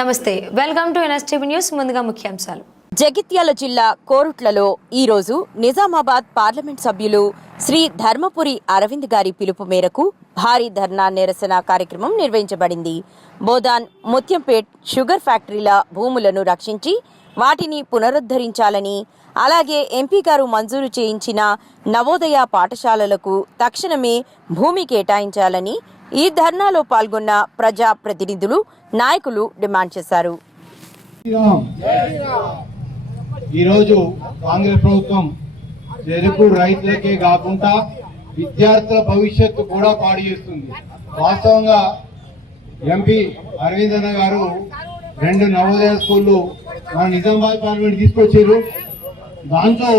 నమస్తే welcome to NSTV news ముందుగా ముఖ్యాంశాలు. జగిత్యాల జిల్లా కోరుట్లలో ఈరోజు నిజామాబాద్ పార్లమెంట్ సభ్యులు శ్రీ ధర్మపురి అరవింద్ గారి పిలుపు మేరకు భారీ ధర్నా నిరసన కార్యక్రమం నిర్వహించబడింది. బోదాన్ ముత్యంపేట్ షుగర్ ఫ్యాక్టరీల భూములను రక్షించి వాటిని పునరుద్ధరించాలని అలాగే ఎంపీ గారు మంజూరు చేయించిన నవోదయ పాఠశాలలకు తక్షణమే భూమి కేటాయించాలని ఈ ధర్నాలో పాల్గొన్న ప్రజా ప్రతినిధులు నాయకులు డిమాండ్ చేశారు. ఈరోజు కాంగ్రెస్ ప్రభుత్వం చెరుకు రైతులకే కాకుండా విద్యార్థుల భవిష్యత్తు కూడా పాడు చేస్తుంది. వాస్తవంగా ఎంపీ అరవింద్ అన్న గారు రెండు నవోదయ స్కూళ్ళు మన నిజామాబాద్ పార్లమెంట్ తీసుకొచ్చారు. దాంట్లో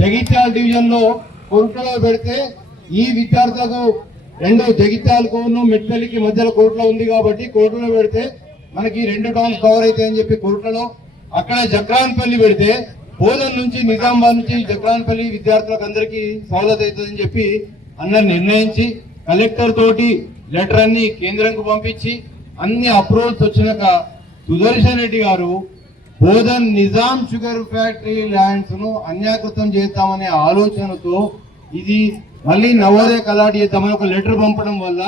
జగిత్యాల డివిజన్లో పెడితే ఈ విద్యార్థులకు రెండు జగిత్యాలకు మెట్పల్లికి మధ్యలో కోర్టులో ఉంది కాబట్టి కోర్టులో పెడితే మనకి రెండు టౌన్స్ కవర్ అవుతాయని చెప్పి కోర్టులో. అక్కడ జక్రాన్పల్లి పెడితే బోధన్ నుంచి నిజామాబాద్ నుంచి జక్రాన్పల్లి విద్యార్థులకు అందరికీ సౌలత్ అవుతుందని చెప్పి అన్న నిర్ణయించి కలెక్టర్ తోటి లెటర్ అన్ని కేంద్రంకు పంపించి అన్ని అప్రూవల్స్ వచ్చినాక సుదర్శన్ రెడ్డి గారు బోధన్ నిజాం షుగర్ ఫ్యాక్టరీ ల్యాండ్స్ను అన్యాకృతం చేద్దామనే ఆలోచనతో ఇది మళ్ళీ నవోదయ కలాటి చేద్దామని ఒక లెటర్ పంపడం వల్ల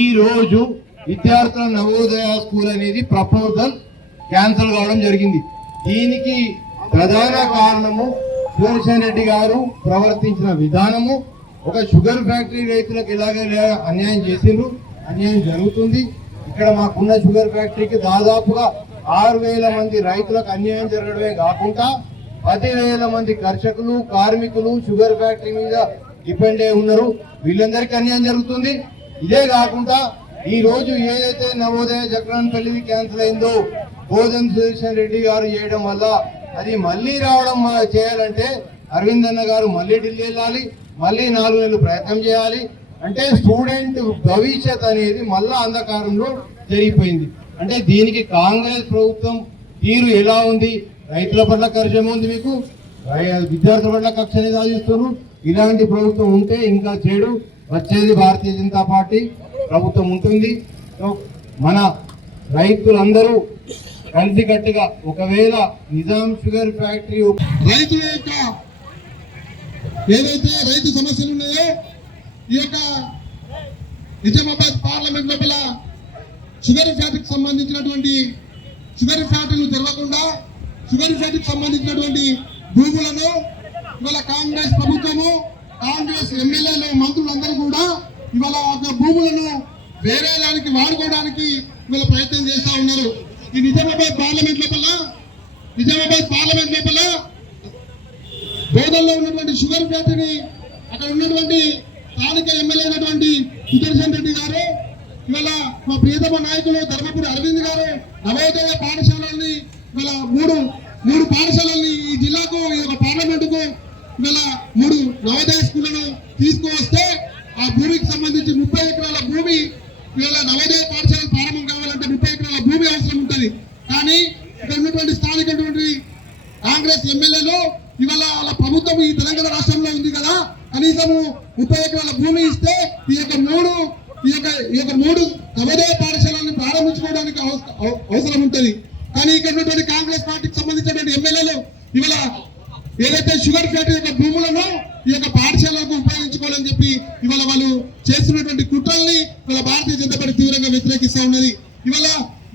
ఈ రోజు విద్యార్థుల నవోదయ స్కూల్ అనేది ప్రపోజల్ క్యాన్సిల్ కావడం జరిగింది. దీనికి ప్రధాన కారణము సుదర్శన్ రెడ్డి గారు ప్రవర్తించిన విధానము. ఒక షుగర్ ఫ్యాక్టరీ రైతులకు ఎలాగైనా అన్యాయం చేసిండ్రు. అన్యాయం జరుగుతుంది. ఇక్కడ మాకున్న షుగర్ ఫ్యాక్టరీకి దాదాపుగా ఆరు వేల మంది రైతులకు అన్యాయం జరగడమే కాకుండా పదివేల మంది కర్షకులు కార్మికులు షుగర్ ఫ్యాక్టరీ మీద డిపెండ్ అయి ఉన్నారు. వీళ్ళందరికీ అన్యాయం జరుగుతుంది. ఇదే కాకుండా ఈ రోజు ఏదైతే నవోదయ జక్రాన్పల్లి క్యాన్సిల్ అయిందో భోజన్ సుదర్శన్ రెడ్డి గారు చేయడం వల్ల అది మళ్ళీ రావడం మా- చేయాలంటే అరవింద్ అన్న గారు మళ్ళీ ఢిల్లీ వెళ్ళాలి మళ్ళీ నాలుగు నెలలు ప్రయత్నం చేయాలి. అంటే స్టూడెంట్ భవిష్యత్ అనేది మళ్ళా అంధకారంలో జరిగిపోయింది. అంటే దీనికి కాంగ్రెస్ ప్రభుత్వం తీరు ఎలా ఉంది? రైతుల పట్ల కర్షం ఉంది మీకు? విద్యార్థుల పట్ల కక్షని సాధిస్తున్నారు ఇలాంటి ప్రభుత్వం ఉంటే ఇంకా చెడు వచ్చేది భారతీయ జనతా పార్టీ ప్రభుత్వం ఉంటుంది. సో మన రైతులందరూ కలిసికట్టుగా ఒకవేళ నిజాం షుగర్ ఫ్యాక్టరీ రైతుల యొక్క ఏదైతే రైతు సమస్యలు ఉన్నాయో ఈ యొక్క నిజామాబాద్ పార్లమెంట్ లోపల షుగర్ ఫ్యాక్టరీకి సంబంధించినటువంటి షుగర్ ఫ్యాక్టరీలు తెరవకుండా షుగర్ ఫ్యాక్టరీకి సంబంధించినటువంటి భూములను ఇవాళ కాంగ్రెస్ ప్రభుత్వము కాంగ్రెస్ ఎమ్మెల్యేలు మంత్రులందరూ కూడా ఇవాళ ఒక భూములను వేరే దానికి వాడుకోవడానికి ఇవాళ ప్రయత్నం చేస్తా ఉన్నారు. ఈ నిజామాబాద్ పార్లమెంట్ లోపల నిజామాబాద్ పార్లమెంట్ లోపల బోధల్లో ఉన్నటువంటి షుగర్ ఫ్యాక్టరీని అక్కడ ఉన్నటువంటి స్థానిక ఎమ్మెల్యే అయినటువంటి సుదర్శన్ రెడ్డి గారు ఇవాళ మా ప్రియతమ నాయకులు ధర్మపురి అరవింద్ గారు నవోదయ పాఠశాలల్ని ఇవాళ మూడు మూడు పాఠశాలల్ని ఈ జిల్లాకు ఈ యొక్క పార్లమెంటుకు ఇవాళ మూడు నవోదయ స్కూళ్ళను తీసుకువస్తే ఆ భూమికి సంబంధించి ముప్పై ఎకరాల భూమి వీళ్ళ నవోదయ పాఠశాల ప్రారంభం కావాలంటే ముప్పై ఎకరాల భూమి అవసరం ఉంటుంది. కానీ ఇక్కడ ఉన్నటువంటి స్థానికటువంటి కాంగ్రెస్ ఎమ్మెల్యేలు ఇవాళ వాళ్ళ ప్రభుత్వం ఈ తెలంగాణ రాష్ట్రంలో ఉంది కదా కనీసము ముప్పై ఎకరాల భూమి ఇస్తే ఈ యొక్క మూడు ఈ యొక్క ఈ యొక్క మూడు నవోదయ పాఠశాలను ప్రారంభించుకోవడానికి అవసరం ఉంటుంది. కానీ ఇక్కడ ఉన్నటువంటి కాంగ్రెస్ పార్టీకి సంబంధించినటువంటి ఎమ్మెల్యేలు ఇవాళ ఏదైతే షుగర్ ఫ్యాక్టరీ యొక్క భూములను ఈ యొక్క పాఠశాలకు ఉపయోగించుకోవాలని చెప్పి ఇవాళ వాళ్ళు చేస్తున్నటువంటి కుట్రల్ని ఇవాళ భారతీయ జనతా పార్టీ తీవ్రంగా వ్యతిరేకిస్తా ఉన్నది. ఇవాళ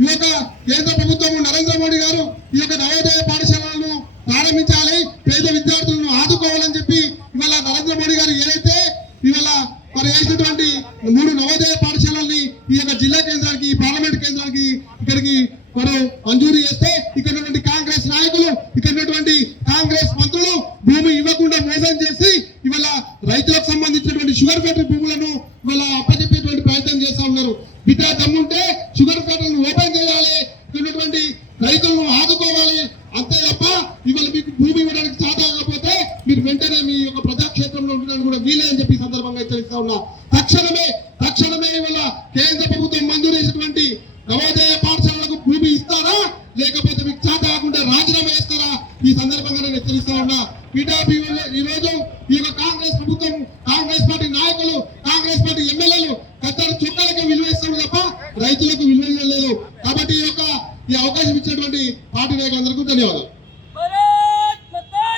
ఈ యొక్క కేంద్ర ప్రభుత్వము నరేంద్ర మోడీ గారు ఈ యొక్క నవోదయ పాఠశాలలను ప్రారంభించాలి పేద విద్యార్థులను ఆదుకోవాలని చెప్పి ఇవాళ నరేంద్ర మోడీ గారు ఏదైతే ఇవాళ మరి వేసినటువంటి మూడు నవోదయ పాఠశాలల్ని ఈ యొక్క జిల్లా కేంద్రానికి పార్లమెంట్ కేంద్రానికి ఇక్కడికి వారు మంజూరు చేస్తే ఇక్కడ కాంగ్రెస్ నాయకులు ఇక్కడ ఉన్నటువంటి కాంగ్రెస్ మంత్రులు భూమి ఇవ్వకుండా మోసం చేసి ఇవాళ రైతులకు సంబంధించినటువంటి షుగర్ ఫ్యాక్టరీ భూములను ఇవాళ అప్పచెప్పేటువంటి ప్రయత్నం చేస్తా ఉన్నారు. బిడ్డ దమ్ముంటే షుగర్ ఫ్యాక్టరీని ఓపెన్ చేయాలి ఇక్కడ రైతులను ఆదుకోవాలి అంతే తప్ప ఇవాళ మీకు భూమి ఇవ్వడానికి చేత కాకపోతే మీరు వెంటనే మీ యొక్క ప్రజాక్షేత్రంలో ఉండడానికి కూడా వీలే అని చెప్పి సందర్భంగా హెచ్చరిస్తా ఉన్నా. తక్షణమే ఇవాళ కేంద్ర ప్రభుత్వం మంజూరు చేసినటువంటి నవోదయ పాఠశాలలకు భూమి ఇస్తారా లేకపోతే మీకు చేత కాకుండా రాజీనామా చేస్తారా ఈ సందర్భంగా నేను హెచ్చరిస్తా పీఠాభి ఈరోజు ఈ యొక్క కాంగ్రెస్ ప్రభుత్వం కాంగ్రెస్ పార్టీ నాయకులు కాంగ్రెస్ పార్టీ ఎమ్మెల్యేలు కత్తర్ చుక్కలకి విలువ ఇస్తారు తప్ప రైతులకు విలువ